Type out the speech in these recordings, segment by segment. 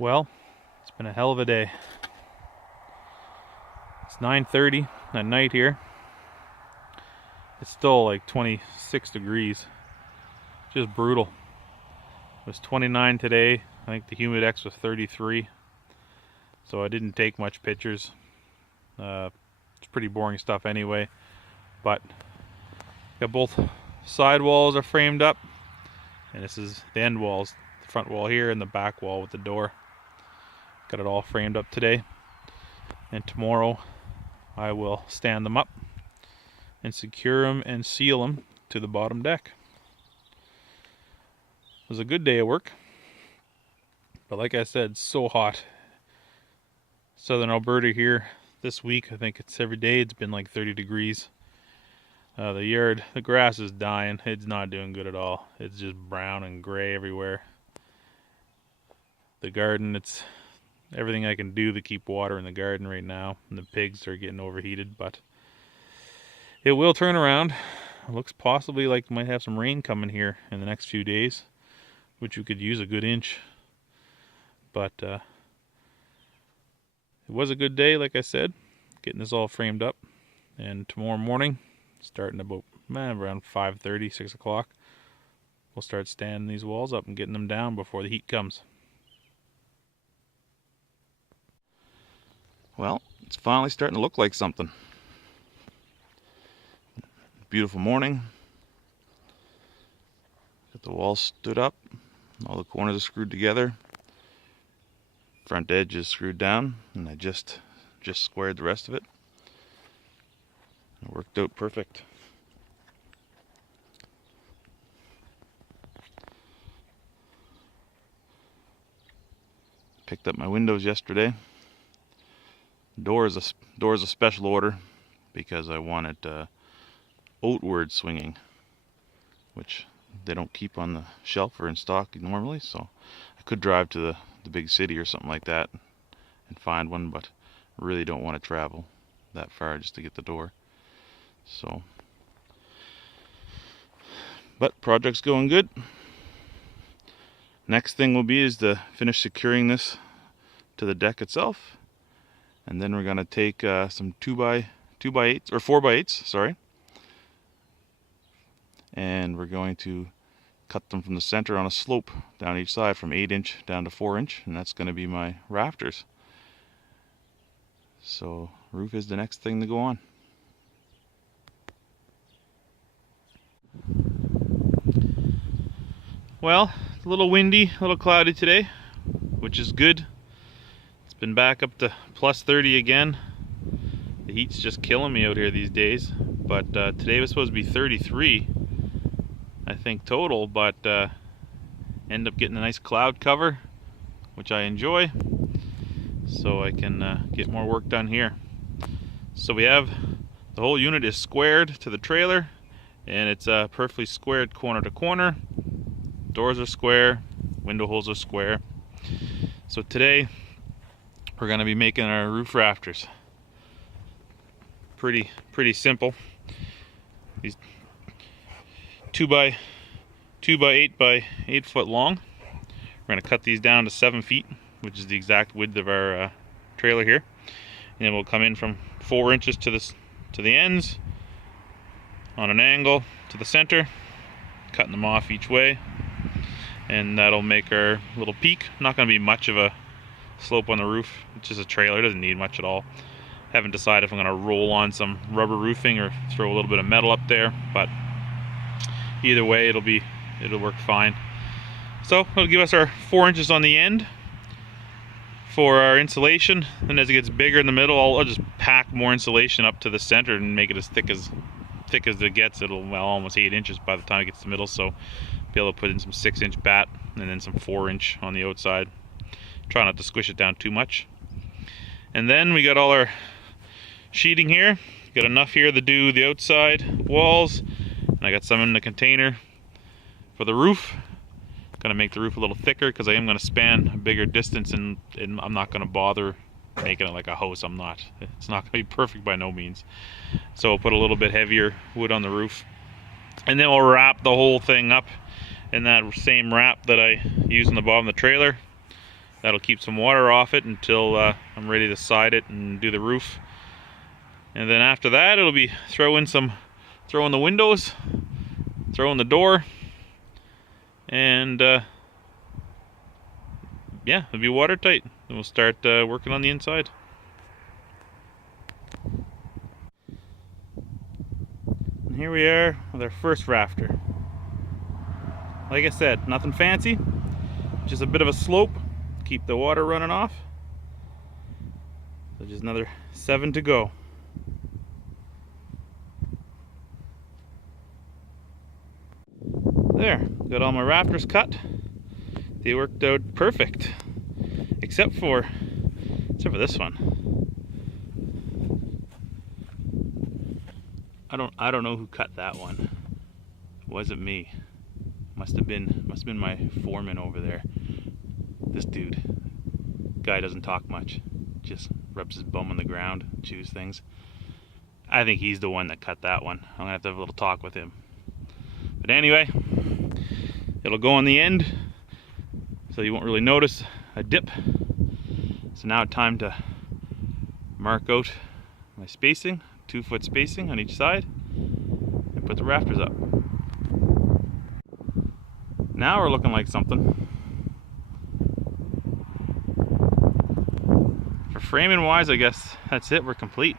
Well, it's been a hell of a day. It's 9:30 at night here. It's still like 26 degrees. Just brutal. It was 29 today. I think the humidex was 33. So I didn't take much pictures. It's pretty boring stuff anyway. But got both side walls are framed up. And this is the end walls. The front wall here and the back wall with the door. Got it all framed up today. And tomorrow I will stand them up and secure them and seal them to the bottom deck. It was a good day of work. But like I said, it's so hot. Southern Alberta here this week, I think it's every day it's been like 30 degrees. The grass is dying. It's not doing good at all. It's just brown and gray everywhere. The garden, it's everything I can do to keep water in the garden right now. And the pigs are getting overheated, but it will turn around. It looks possibly like we might have some rain coming here in the next few days, which we could use a good inch. But it was a good day, like I said, getting this all framed up. And tomorrow morning, starting about around 5:30, 6 o'clock, we'll start standing these walls up and getting them down before the heat comes. Well, it's finally starting to look like something. Beautiful morning. Got the walls stood up. All the corners are screwed together. Front edge is screwed down, and I just squared the rest of it. It worked out perfect. Picked up my windows yesterday. Door is a special order because I wanted outward swinging, which they don't keep on the shelf or in stock normally. So I could drive to the big city or something like that and find one, but I really don't want to travel that far just to get the door. So, but project's going good. Next thing will be is to finish securing this to the deck itself, and then we're gonna take some 2x8s or 4x8s, sorry, and we're going to cut them from the center on a slope down each side from 8-inch down to 4-inch, and that's going to be my rafters. So roof is the next thing to go on. Well, it's a little windy, a little cloudy today, which is good. It's been back up to plus 30 again. The heat's just killing me out here these days, but today was supposed to be 33. I think total, but end up getting a nice cloud cover, which I enjoy, so I can get more work done here. So we have the whole unit is squared to the trailer, and it's perfectly squared corner to corner. Doors are square, window holes are square. So today we're going to be making our roof rafters. Pretty simple. These 2x8 by 8 foot long. We're going to cut these down to 7 feet, which is the exact width of our trailer here. And then we'll come in from 4 inches to the ends on an angle to the center, cutting them off each way, and that'll make our little peak. Not going to be much of a slope on the roof. It's just a trailer, it doesn't need much at all. Haven't decided if I'm going to roll on some rubber roofing or throw a little bit of metal up there, but either way it'll work fine. So it'll give us our 4 inches on the end for our insulation, and as it gets bigger in the middle, I'll just pack more insulation up to the center and make it as thick as it gets. It'll, well, almost 8 inches by the time it gets to the middle, so be able to put in some 6-inch bat and then some 4-inch on the outside. Try not to squish it down too much. And then we got all our sheeting here. Got enough here to do the outside walls, and I got some in the container for the roof. Gonna make the roof a little thicker because I am gonna span a bigger distance, and I'm not gonna bother making it like a house. It's not gonna be perfect by no means. So I'll put a little bit heavier wood on the roof, and then we'll wrap the whole thing up in that same wrap that I use on the bottom of the trailer. That'll keep some water off it until I'm ready to side it and do the roof. And then after that, it'll be throw in the windows, throw in the door, and yeah, it'll be watertight. Then we'll start working on the inside. And here we are with our first rafter. Like I said, nothing fancy, just a bit of a slope, keep the water running off. So just another 7 to go. There, got all my rafters cut. They worked out perfect, except for this one. I don't know who cut that one. It wasn't me. Must have been my foreman over there. This guy doesn't talk much. Just rubs his bum on the ground, chews things. I think he's the one that cut that one. I'm gonna have to have a little talk with him. But anyway, it'll go on the end, so you won't really notice a dip. So now it's time to mark out my spacing, 2-foot spacing on each side, and put the rafters up. Now we're looking like something. For framing wise, I guess that's it, we're complete.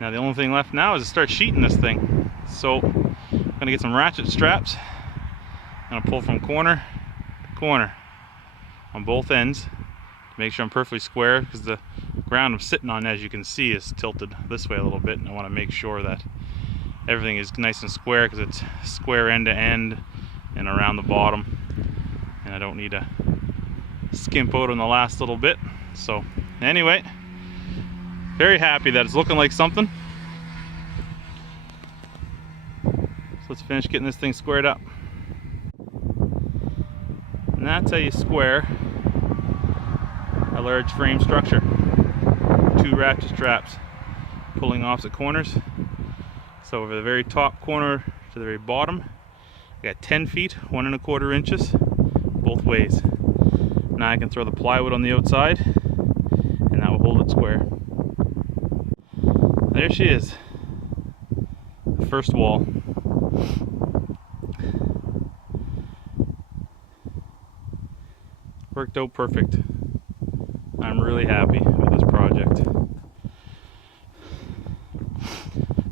Now the only thing left now is to start sheeting this thing. So I'm gonna get some ratchet straps. I'm gonna pull from corner to corner on both ends to make sure I'm perfectly square, because the ground I'm sitting on, as you can see, is tilted this way a little bit, and I want to make sure that everything is nice and square, because it's square end to end and around the bottom, and I don't need to skimp out on the last little bit. So anyway, very happy that it's looking like something. So let's finish getting this thing squared up. And that's how you square a large frame structure. 2 ratchet straps pulling off the corners. So over the very top corner to the very bottom, I got 10 feet, 1 1/4 inches, both ways. Now I can throw the plywood on the outside, and that will hold it square. There she is, the first wall. Worked out perfect. I'm really happy with this project.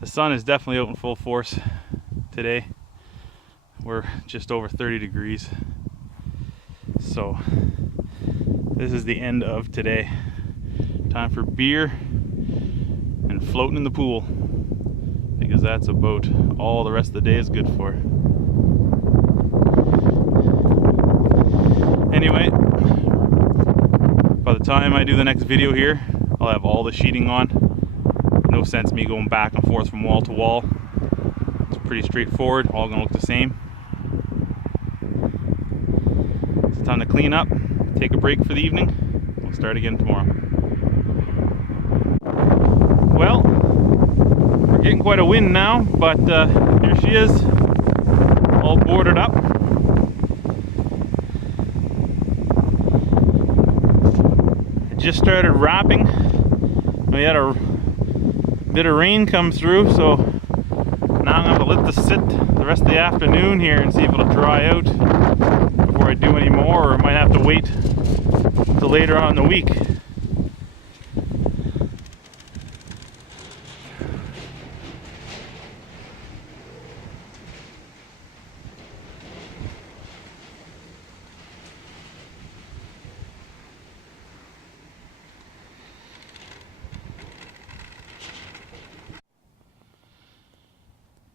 The sun is definitely out in full force today. We're just over 30 degrees. So this is the end of today. Time for beer and floating in the pool, because that's about all the rest of the day is good for. Anyway, by the time I do the next video here, I'll have all the sheeting on. No sense me going back and forth from wall to wall. It's pretty straightforward, all gonna look the same. It's time to clean up, take a break for the evening. We'll start again tomorrow. Well, we're getting quite a wind now, but here she is, all boarded up. I just started wrapping. We had a bit of rain come through, so now I'm going to let this sit the rest of the afternoon here and see if it'll dry out before I do any more, or I might have to wait till later on in the week.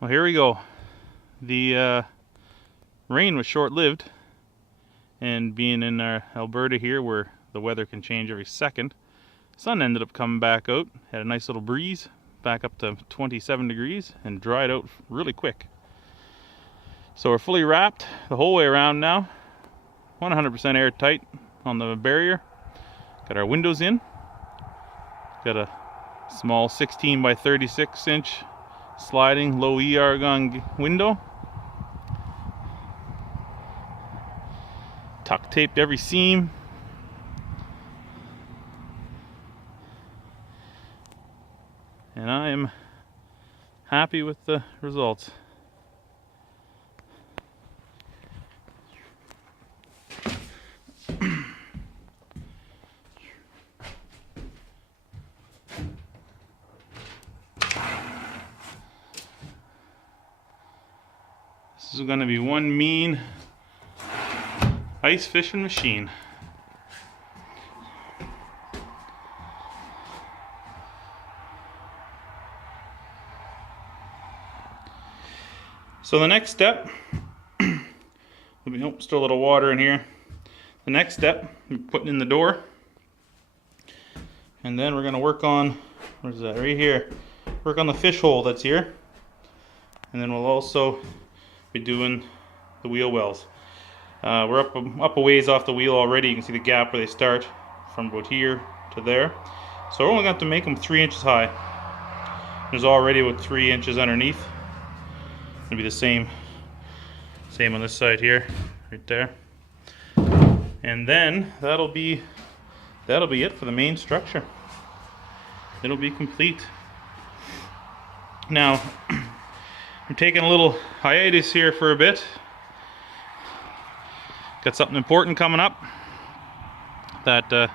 Well, here we go. The rain was short-lived, and being in Alberta here, where the weather can change every second, sun ended up coming back out, had a nice little breeze, back up to 27 degrees, and dried out really quick. So we're fully wrapped the whole way around now, 100% airtight on the barrier. Got our windows in, got a small 16 by 36 inch sliding low E argon window. Tuck taped every seam. And I am happy with the results. This is going to be one mean ice fishing machine. So the next step, still a little water in here. The next step, we're putting in the door. And then we're going to work on, where's that, right here. Work on the fish hole that's here. And then we'll also be doing the wheel wells. We're up a ways off the wheel already. You can see the gap where they start from about here to there. So we're only going to make them 3 inches high. There's already about 3 inches underneath. It'll be the same on this side here, right there. And then that'll be it for the main structure. It'll be complete. Now, I'm taking a little hiatus here for a bit. Got something important coming up that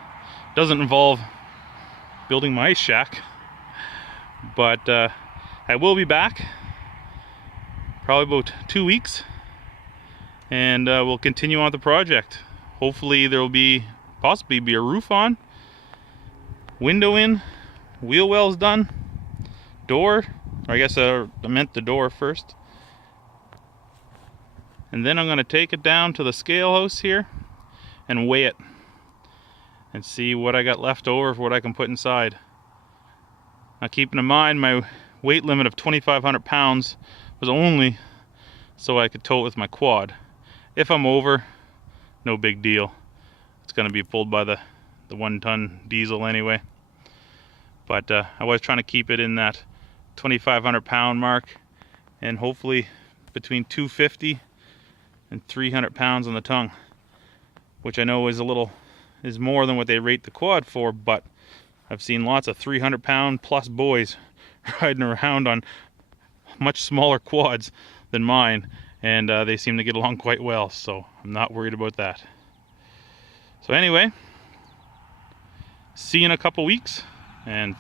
doesn't involve building my ice shack, but I will be back probably about 2 weeks, and we'll continue on with the project. Hopefully there will possibly be a roof on, window in, wheel wells done, door, or I guess I meant the door first. And then I'm going to take it down to the scale house here and weigh it and see what I got left over for what I can put inside. Now, keeping in mind my weight limit of 2,500 pounds was only so I could tow it with my quad. If I'm over, no big deal. It's going to be pulled by the 1-ton diesel anyway. But I was trying to keep it in that 2,500 pound mark, and hopefully between 250 and 300 pounds on the tongue, which I know is more than what they rate the quad for, but I've seen lots of 300 pound plus boys riding around on much smaller quads than mine, and they seem to get along quite well, so I'm not worried about that. So anyway, see you in a couple weeks, and